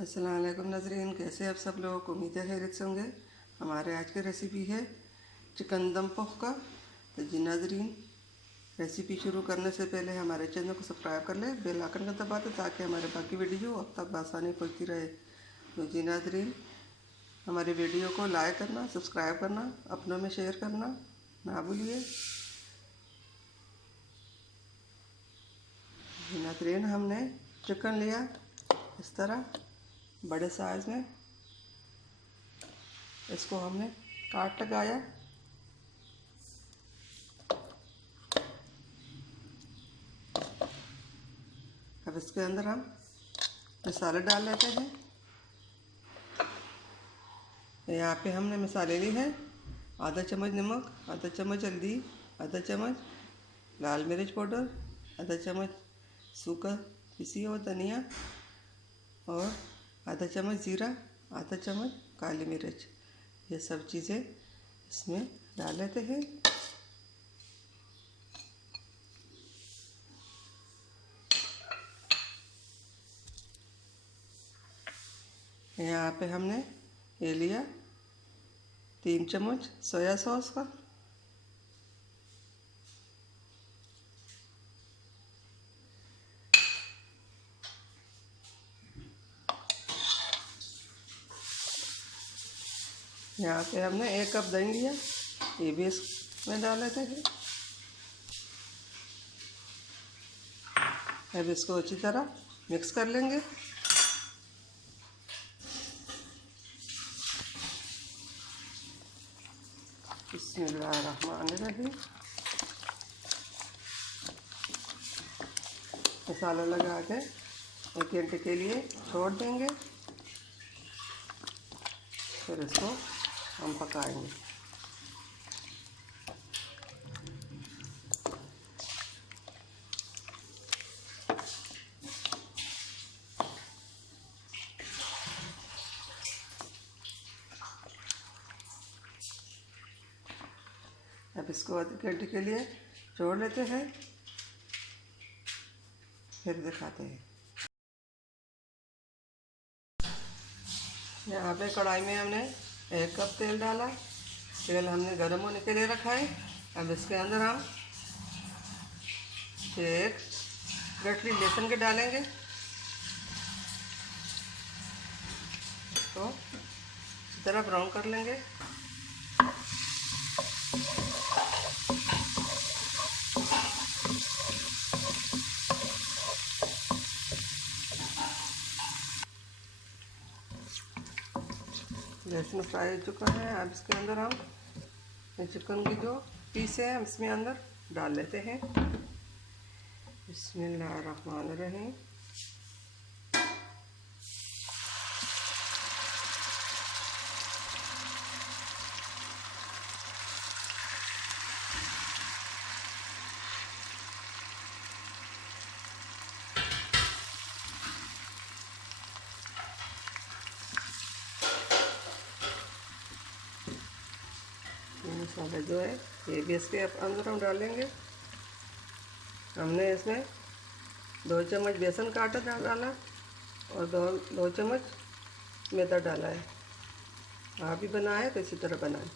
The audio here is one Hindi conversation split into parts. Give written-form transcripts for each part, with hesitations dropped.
अस्सलाम वालेकुम नाज़रीन, कैसे आप सब लोग? उम्मीद है खैरियत से होंगे। हमारे आज की रेसिपी है चिकन दम पोहा। तो जी नाज़रीन, रेसिपी शुरू करने से पहले हमारे चैनल को सब्सक्राइब कर लें, बेल आइकन का दबा दें ताकि हमारे बाकी वीडियो अब तक आसानी पहुँचती रहे। तो जी नाज़रीन, हमारी वीडियो को लाइक करना, सब्सक्राइब करना, अपनों में शेयर करना ना भूलिए। जी नाज़रीन, हमने चिकन लिया इस तरह बड़े साइज़ में। इसको हमने काट लगाया। अब इसके अंदर हम मसाले डाल लेते हैं। यहाँ पे हमने मसाले लिए हैं आधा चम्मच नमक, आधा चम्मच हल्दी, आधा चम्मच लाल मिर्च पाउडर, आधा चम्मच सूखा पिसी हुआ धनिया और आधा चम्मच जीरा, आधा चम्मच काली मिर्च। ये सब चीज़ें इसमें डाल लेते हैं। यहाँ पे हमने ये लिया 3 चम्मच सोया सॉस का, यहाँ पे हमने 1 कप दही लिया, ये भी इसमें डाल लेते हैं। अब इसको अच्छी तरह मिक्स कर लेंगे। बिस्मिल्लाहिर्रहमानिर्रहीम। मसाला लगा के 1 घंटे के लिए छोड़ देंगे, फिर इसको हम पकाएंगे। अब इसको आधे घंटे के लिए छोड़ लेते हैं, फिर दिखाते हैं। यहाँ पे कढ़ाई में हमने 1 कप तेल डाला। तेल हमने गर्म होने के लिए रखा है। अब इसके अंदर हम 1 गठरी लहसुन के डालेंगे। तो इस तरह ब्राउन कर लेंगे। लहसुन फ्राई हो चुका है। अब इसके अंदर हम चिकन की जो पीस है हम इसमें अंदर डाल लेते हैं। बिस्मिल्लाहिर्रहमानिर्रहीम। मसाला जो है ये भी इसके अंदर हम डालेंगे। हमने इसमें 2 चम्मच बेसन का आटा डाला और दो चम्मच मैदा डाला है। आप भी बनाए तो इसी तरह बनाएं।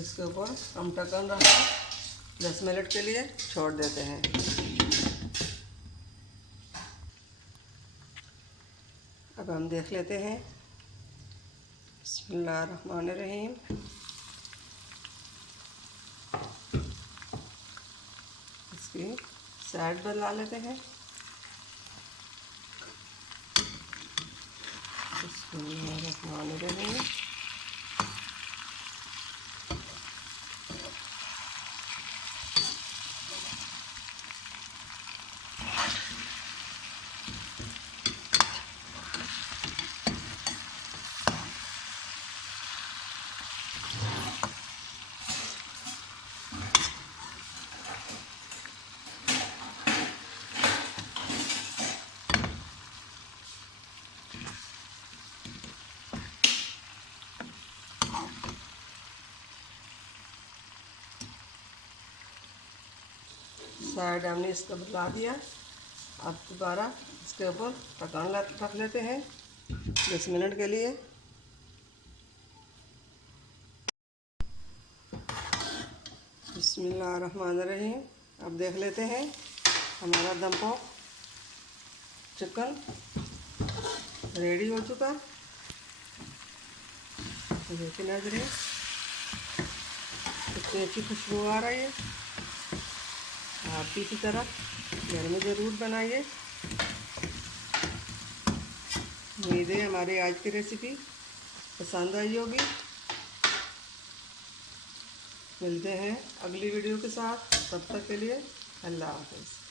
इसके ऊपर हम ढक्कन रख 10 मिनट के लिए छोड़ देते हैं। अब हम देख लेते हैं। बिस्मिल्लाहिर्रहमानिर्रहीम। इसकी साइड बना लेते हैं। बिस्मिल्लाहिर्रहमानिर्रहीम। साइड हमने इसको बदला दिया। अब दोबारा इसके ऊपर ढक्कन रख लेते हैं 10 मिनट के लिए। बिस्मिल्लाहिर्रहमानिर्रहीम। अब देख लेते हैं हमारा दम पोह चिकन रेडी हो चुका। देखिए नाज़रीन, कितनी अच्छी खुशबू आ रही है। आप भी इसी तरह घर में ज़रूर बनाइए। उम्मीद है हमारी आज की रेसिपी पसंद आई होगी। मिलते हैं अगली वीडियो के साथ, तब तक के लिए अल्लाह हाफ़िज़।